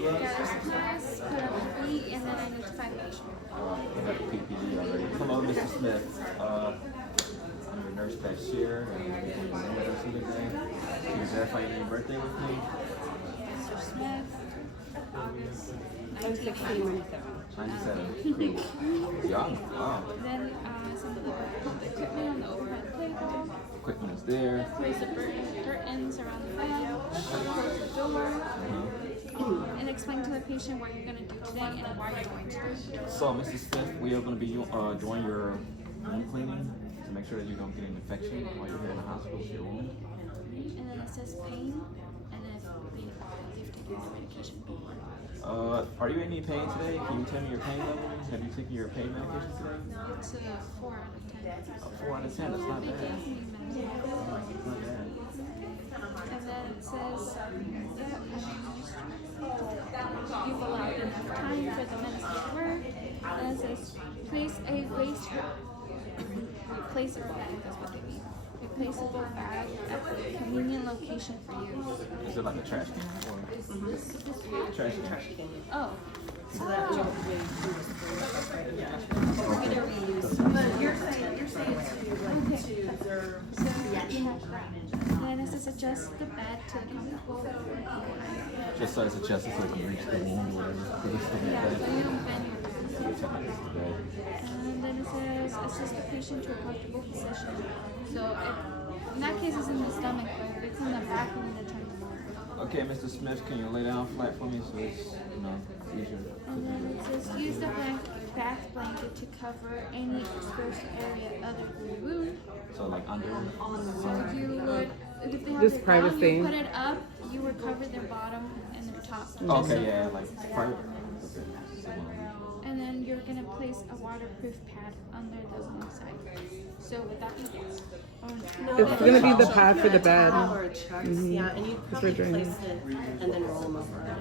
gather supplies, put up the beat, and then I notify the patient. We have PPD already. Hello, Mr. Smith. I'm your nurse cashier, and you're doing your name with us today. Can you verify your birthday with me? Mr. Smith, August 1697. 97. Cool. Young. Wow. Then some of the equipment on the overhead table. Equipment is there. Place the curtains around the bed. Close the door. And explain to the patient what you're going to do today and why you're going to do it. So, Mrs. Smith, we are going to be doing your wound cleaning to make sure that you don't get an infection while you're here in the hospital with your wound. And then it says pain, and then you've taken your medication. Are you in any pain today? Can you tell me your pain level? Have you taken your pain medication today? It's a 4 out of 10. A 4 out of 10, that's not They bad. gave me medication. That's not bad. And then it says, you've allowed enough time for the medicine to work. And it says, place a replaceable bag, that's what they mean. Replaceable bag at the convenient location for you. Is it like a trash can? Or trash can? Oh. So that job way But you're saying to observe. So you have that. Then it says adjust the bed to the comfortable. Just so it's adjusted so it can reach the wound or whatever. So this is the Yeah, bed. so you don't bend your back. So we tell me this is the bed. And then it says assist the patient to a comfortable position. So if, in that case, it's in the stomach, but if it's in the back, we need to turn them over. Okay, Mr. Smith, can you lay down flat for me so it's, easier? And then it says use the bath blanket to cover any exposed area other than the wound. So like under? So you would, if they have This it down, privacy. you put it up, you would cover their bottom and their top. Okay, yeah, like private. Okay. So, And then you're gonna place a waterproof pad under the wound side. So would that be yes? Or It's gonna be the pad for the bed. Or chucks, yeah, and you'd probably draining. place it and then roll them over.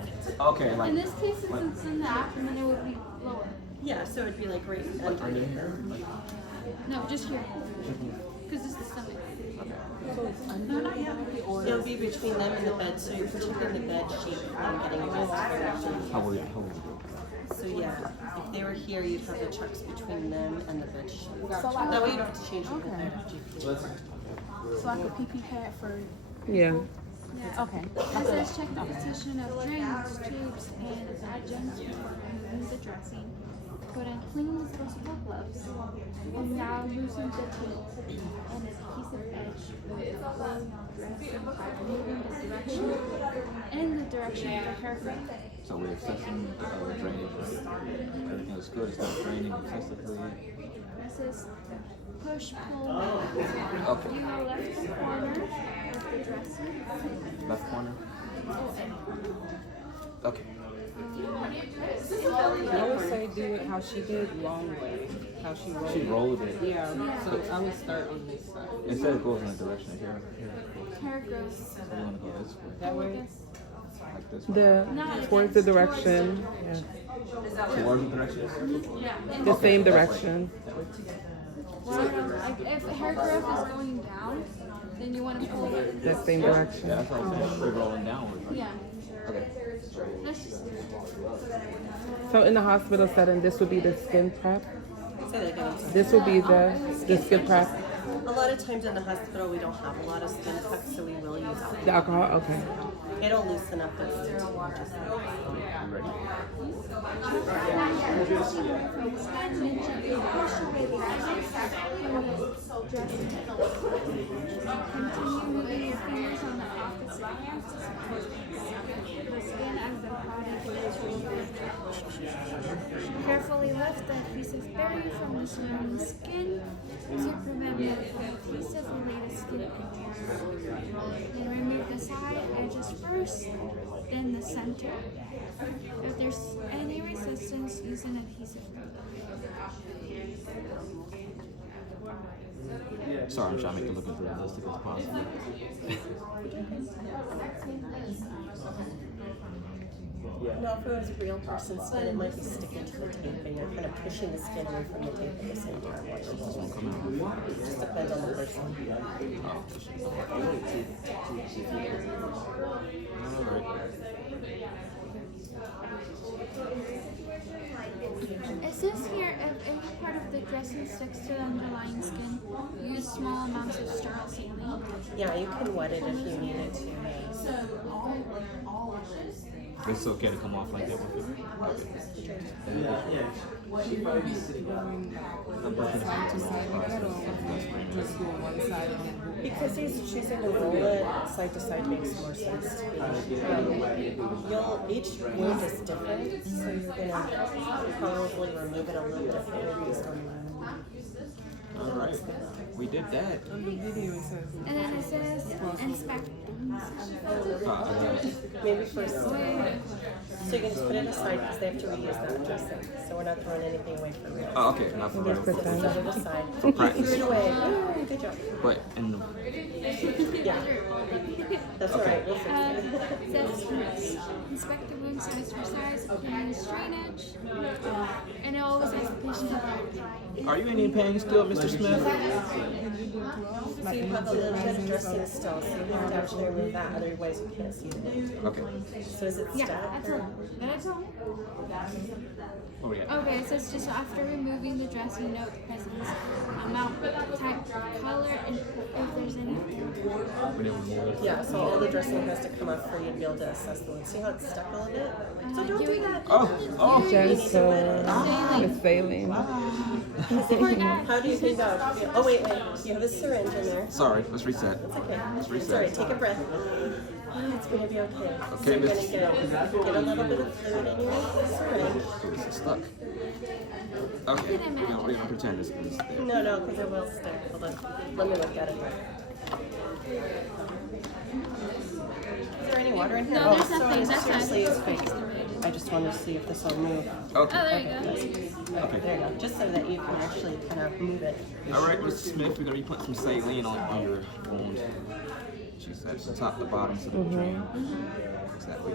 okay, like in this case, since it's in the abdomen, it would be lower. Yeah, so it'd be like right under under here? Like, No, just here. Because it's the stomach. It would be between them and the bed, so you're protecting the bed sheet from getting exposed. how would it go? So yeah, if they were here, you'd have the chucks between them and the bed sheet. That way you don't have to change the whole bed. So like a PP pad for. Yeah. Yeah. Okay. It says check the position of drains, tubes, and adjuncts before removing the dressing. Put in clean disposable gloves. And now loosen the tape and adhesive edge with the flow dressing by moving the direction in the direction of the hair frame. So we're assessing drainage, right? Everything is good, it's not draining excessively. It says push pull. Okay. You go left corner of the dressing. Left corner? Oh, and Okay. I would say do it how she did, long way. How she rolled She it. rolled it. Yeah, so I would start on this side. Instead it goes in the direction of here. hair grows. So we want to go this way. That way. Like this way. The towards the direction. Yeah. Towards the direction? Yeah. The same direction. Like if hair growth is going down, then you want to pull it. The same direction. Yeah, that's what I'm saying. We're rolling downward, right? Yeah. Okay. That's just So in the hospital setting, this would be the skin prep. Say that again. This would be the skin prep. A lot of times in the hospital, we don't have a lot of skin tucks, so we will use alcohol. The alcohol. Okay. It'll loosen up the wound. You ready? continue moving your fingers on the opposite hand to support the skin as the body begins to move. Carefully lift the adhesive barrier from the surrounding skin to prevent adhesive-related skin injuries. Then remove the side edges first, then the center. If there's any resistance, use an adhesive. Sorry, I'm trying to make it look as realistic as possible. No, if it was a real person's skin, it might be sticking to the tape and you're kind of pushing the skin away from the tape at the same time. It just depends on the person. Alright. It says here if any part of the dressing sticks to the underlying skin, use small amounts of sterile saline. Yeah, you can wet it if you need it to. It's okay to come off like that with it. She probably doing side to side like that, or just doing one side and then Because he's choosing to roll it side to side makes more sense. Each wound is different, so you're gonna probably remove it a little differently based on the wound. All right, we did that. on the video it says And then it says inspect. Maybe first. So you can just put it aside because they have to reuse that dressing. So we're not throwing anything away for real. Oh, okay, not for real. So set it aside. For practice. Threw it away. Ooh, good job. But in Yeah. That's all right. We'll fix it. Says inspect the wound size for size, use drainage, and it always has the patient about. are you in any pain still, Mr. Smith? So you have a little bit of dressing still, so you have to actually remove that, otherwise you can't see it. Okay. So is it Yeah, stuck? that's all. That's all. Oh yeah. Okay, it says just after removing the dressing, note the presence, amount, type, color, and if there's any. Yeah, so all the dressing has to come off for you to be able to assess the wound. See how it's stuck a little bit? So don't do that. Oh. Gentle. It's saline. How do you think that? Oh wait. You have a syringe in there. Sorry, let's reset. It's okay. Let's reset. It's alright. Take a breath. Oh, it's gonna be okay. So Okay, you're gonna Miss- get a little bit of fluid in your syringe. Ooh, it's stuck. Okay, we're gonna pretend this is there. No, because it will stick. Hold on. Let me look at it. Is there any water in here? No, there's sorry, nothing. That's seriously, not- it's fake. I just wanted to see if this will move. Okay. Oh, there you go. Okay, there you go. Just so that you can actually kind of move it. All right, Mr. Smith, we're gonna be putting some saline on your wound. She said from top to bottom so the drain. Exactly.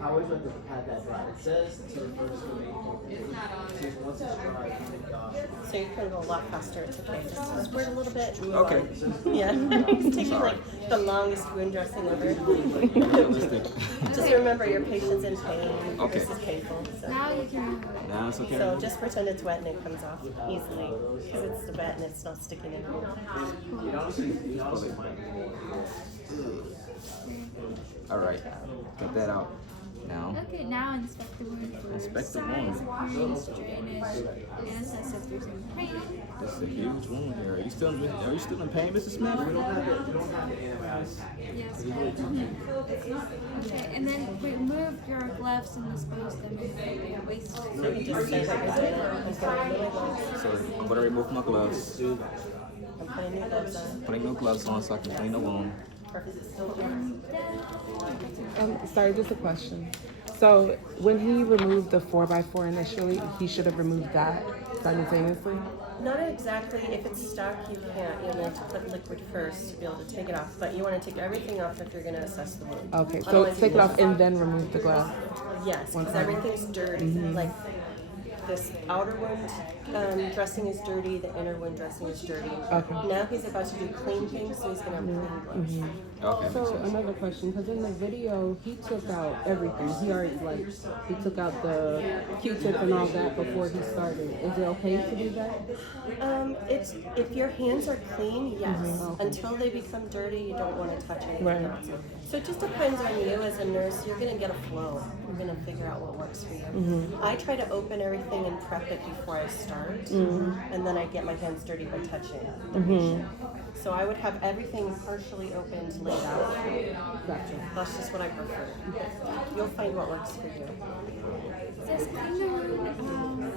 I always like to have that dry. It says to reverse the main once it's dry, you can So you can go a lot faster. It's okay. Just squirt a little bit. Okay. Yeah. It's taking like the longest wound dressing ever. Realistic. Just remember your patient's in pain. Okay. This is painful. So. Now you can remove it. Now it's okay. So just pretend it's wet and it comes off easily because it's wet and it's not sticking in. All right, get that out now. Okay, now inspect the wound for Inspect the size, wound. wounds, drainage, and assess if there's any pain. This is a huge wound here. Are you still in pain, Mrs. Smith? Yes. Okay, and then remove your gloves and dispose them in the waste. So you can just say that you're doing it. I'm going really low. So I'm gonna remove my gloves. I'm putting new gloves on. Putting no gloves on so I can clean the wound. Perfect. And Sorry, just a question. So when he removed the 4x4 initially, he should have removed that simultaneously? Not exactly. If it's stuck, you can't. You have to put liquid first to be able to take it off. But you want to take everything off if you're going to assess the wound. Okay, so Otherwise, take you it off just- and then remove the glove. Yes, One because time. everything's dirty. Like this outer wound dressing is dirty, the inner wound dressing is dirty. Okay. Now he's about to do clean things, so he's going to have clean gloves. Okay. So another question, because in the video he took out everything. He already he took out the Q-tip and all that before he started. Is it okay to do that? It's if your hands are clean, yes. Until they become dirty, you don't want to touch anything Right. else. So it just depends on you as a nurse. You're gonna get a flow. You're gonna figure out what works for you. I try to open everything and prep it before I start, and then I get my hands dirty by touching the patient. So I would have everything partially opened, laid out. Gotcha. That's just what I prefer. You'll find what works for you. it says clean the wound,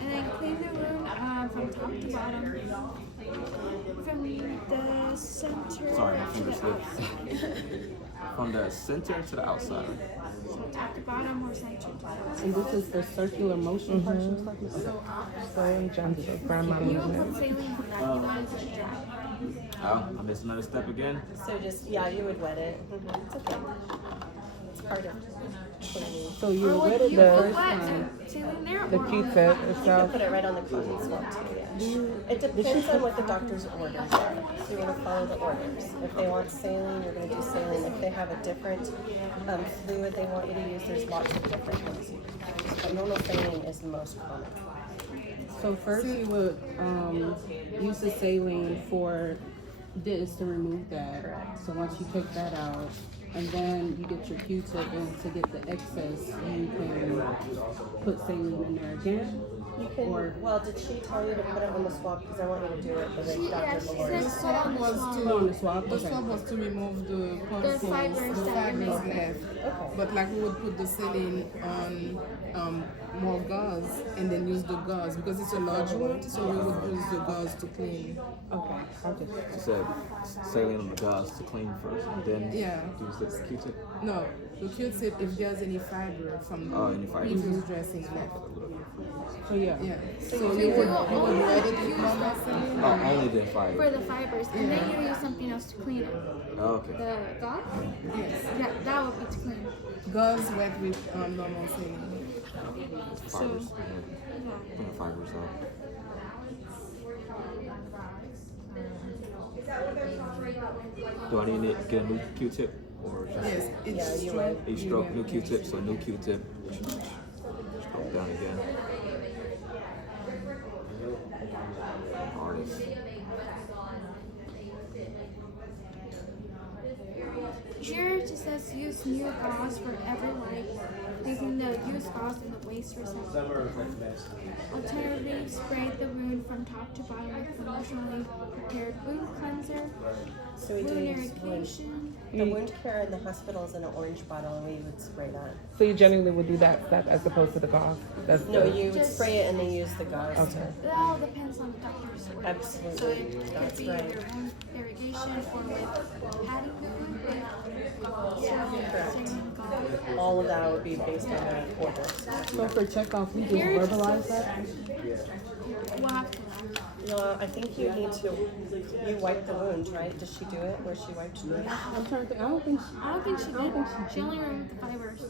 and then clean the wound from top to bottom, from the center. Sorry, my to finger the slipped. outside. From the center to the outside. So top to bottom or center to outside. And this is the circular motion part she was talking about? Slow and gentle, grandma You don't movement. put saline on that. You want it to dry. Oh, I missed another step again. So just, yeah, you would wet it. It's okay. It's part of cleaning. So you Or wet would it you the put first wet time. saline there The or Q-tip You can itself. put it right on the cotton swab too, yeah. It depends on what the doctor's orders are. So you're gonna follow the orders. If they want saline, you're gonna do saline. If they have a different fluid they want you to use, there's lots of different ones. But normal saline is the most common. So first you would use the saline for this to remove that. Correct. So once you take that out, and then you get your Q-tip, and to get the excess, you can put saline in there again. You can, well, did she tell you to put it on the swab? Because I want you to do it the way Dr. she Valori said said. put on the Put swab. on the swab. The Okay. swab was to remove the The particles, fibers the that fibers remain. left. Okay. But like we would put the saline on more gauze and then use the gauze because it's a large wound, so we would use the gauze to clean. Okay. I'll just. She said saline on the gauze to clean first, and then Yeah. use the Q-tip. No, the Q-tip if there's any fiber from the Oh, any fiber. previous dressing left. So yeah. Yeah. So you would wet it with normal saline. Oh, only the For fiber. the fibers, and then you use something else to clean it. Oh, okay. The gauze? Yes. Yeah, that would be to clean. Gauze wet with normal saline. Fibers. So- Yeah. Put the fibers out. Do I need to get a new Q-tip or just Yes. Each Yeah, you stroke. each stroke new Q-tip? So new Q-tip. Stroke down again. Artist. Here it just says use new gauze for every wipe, using the used gauze in the waste recycle. Some are like medicine. Alternatively, spray the wound from top to bottom with promotionally prepared wound cleanser, So we do wound use wound. irrigation. The wound care in the hospital is in an orange bottle, and we would spray that. So you generally would do that step as opposed to the gauze. That's No, the- you would spray it and then use the gauze. Okay. It all depends on the doctor's orders. Absolutely. So it could That's be right. your own irrigation or with padding the wound with saline gauze. All of that would be based on the orders. So for checkoff, we just Here it verbalize says- that. We'll have to. No, I think you need to, you wipe the wound, right? Does she do it where she wiped the wound? I'm trying to think. I don't think. I don't think she did. She only removed the fibers.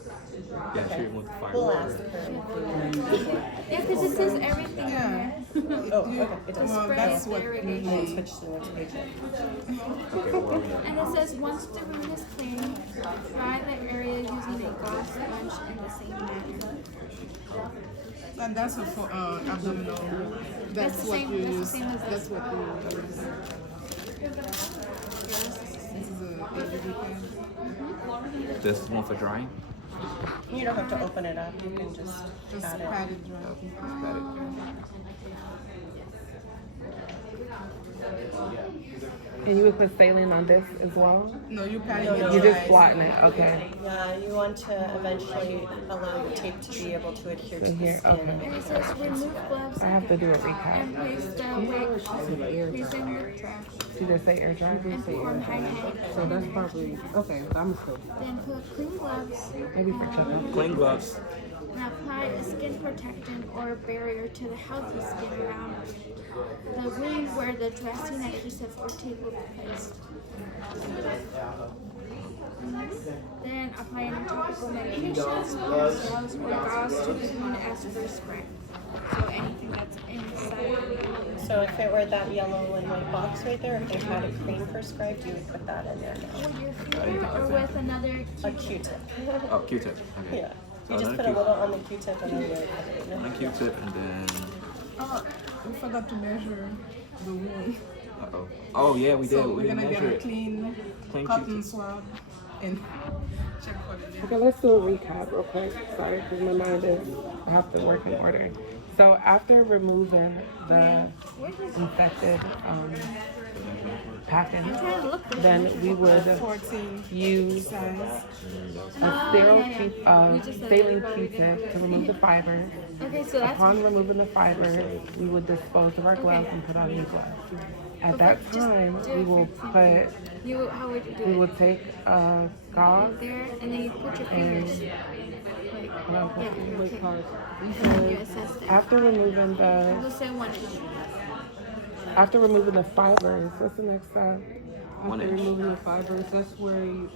Yeah, she removed the fiber. We'll ask her. if we need. Yeah, because it says everything in Yeah. there. Oh, okay, it does. Well, Spray that's the what irrigation. I'll switch to the next page. Okay, where are we at? And it says once the wound is clean, dry the area using a gauze sponge in the same manner. And that's for abdominal. That's the what same- you that's the use. same as That's this. what you use. This is a ABD pad. This is one for drying. You don't have to open it up, you can just Just pat it. pat it dry. Got it. And you would put saline on this as well? No, you patting No, it no. You dry. just flatten it, okay. Yeah, you want to eventually allow the tape to be able to adhere to So the here, skin. okay. And it says remove gloves I have to do a recap. and place the weight using the trash She just say air dry? and perform high head. So that's probably okay. I'm still. Then put clean gloves Maybe for checkup. Clean gloves. and apply a skin protectant or barrier to the healthy skin around the wound where the dressing adhesive or tape will be placed. Then apply any topical medications, gloves, or gauze to the wound as first spray. So anything that's inside of the So if it were that yellow and white box right there, if they had a cream prescribed, you would put that in there now. with your finger or with another A Q-tip. Q-tip. Oh, Q-tip. Okay. Yeah. So You just another put a little on the Q-tip and then you would put it in. One Q-tip and then. Oh, we forgot to measure the wound. Uh-oh. Oh yeah, we did. So We we're didn't gonna get measure a it. clean Clean cotton Q-tip. swab and check for the depth. Okay, let's do a recap real quick. Sorry, because my mind is, I have to work in order. So after removing the infected package, then we would 14 use size. a sterile saline Q-tip to remove the fibers. Okay, so that's Upon removing the fibers, we would dispose of our gloves and put on new gloves. At that time, we will put, you. How would you do we it? will take a gauze There, and then you put your fingers. Like, yeah. Wait, pause. You assess that. after removing the We'll say 1 inch. After removing the fibers, what's the next step? One After inch. removing the fibers, that's where you.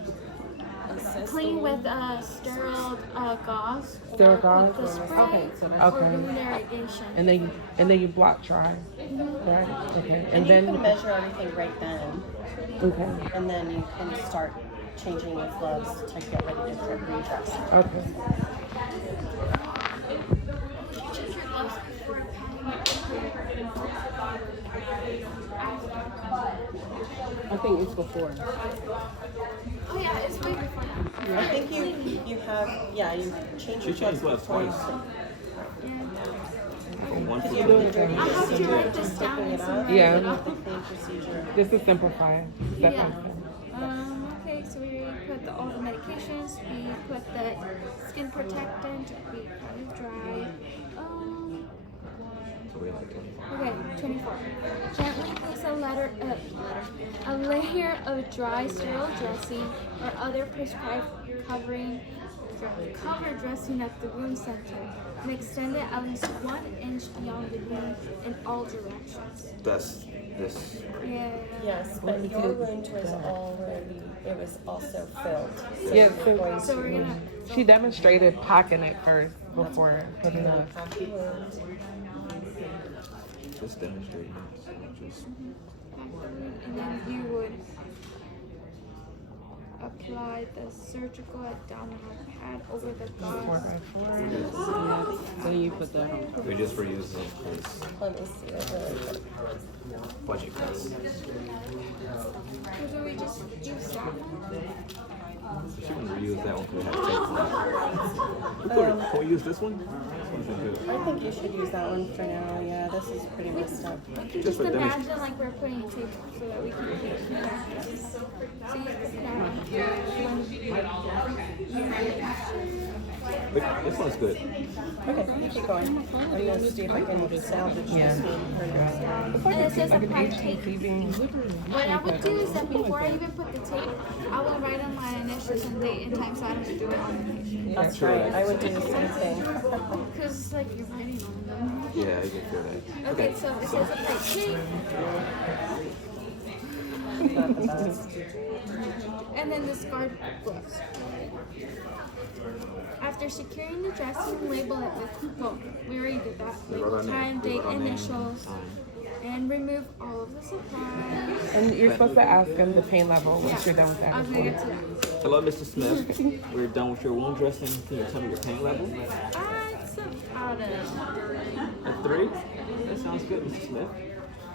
clean with sterile gauze. Sterile or gauze? Put the spray Okay, so that's or Okay. balloon irrigation. And then you block dry. Right? Okay. And And you can then measure everything right then, okay. and then you can start changing your gloves to get ready to redress. Okay. Check your gloves before I think it's before. Oh yeah, it's way before. I think you have, you change She your changed gloves gloves before you twice. Yeah. From one Because foot you've to been very I'll have to consistent write this with down picking and it some up. Yeah. The clean procedure. This is simplified. Yeah. Definitely. Okay, so we put all the medications, we put the skin protectant, we let it dry. So we're like 25. Okay, 24. Gently place a layer of dry sterile dressing or other prescribed cover dressing at the wound center and extend it at least 1 inch beyond the wound in all directions. That's this. Yeah. Yes, but your wound was already, it was also filled. So Yeah, you're going So we're to gonna She demonstrated packing it first before putting it. pack the wound. Just demonstrating it. Just and then you would apply the surgical abdominal pad over the gauze. 4x4. Then you put that on. we're just reusing it because Let me see. I really got- budget cuts. So do we just use that one? She can reuse that one because it has tape on it. Can we use this one? This one's been good. I think you should use that one for now. Yeah, this is pretty messed up. We can Just just for imagine like we're putting tape so that we can keep practice. So you put But this one's good. Okay, you keep going. I'm gonna see if I can salvage Yeah. this one for now. And it says Like an apply tape. HTTV. What I would do is that before I even put the tape, I would write on my initials and date and time so I don't have to do it on the patient. That's right. I would do the same thing. Because it's like you're writing on them. Yeah, I can feel that. Okay, so it says apply tape. Not the best. And then discard gloves. After securing the dressing, label it with, well, we already did that. Label time, date, initials, and remove all of the supplies. And you're supposed to ask them the pain level once you're done with I'm gonna get that. to that. Hello, Mr. Smith. We're done with your wound dressing. Can you tell me your pain level? It's about a At 3? That sounds good, Mr. Smith.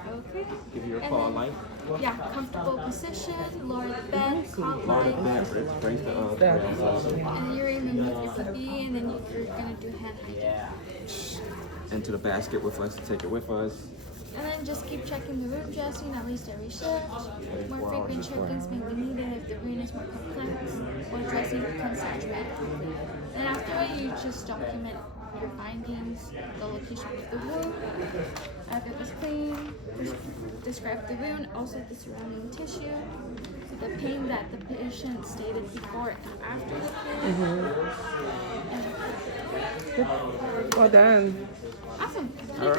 okay. Give you a And call, then- Mike. Yeah, comfortable position, lower the bed, cot Large leg, bed, raise the and you remove your PPE, and then you're gonna do hand hygiene. into the basket with us to take it with us. And then just keep checking the wound dressing at least every shift. More frequent check-ins may be needed if the wound is more complex or dressing becomes saturated. And after that, you just document your findings, the location of the wound, if it was clean, describe the wound, also the surrounding tissue, the pain that the patient stated before and after the pain. Well done.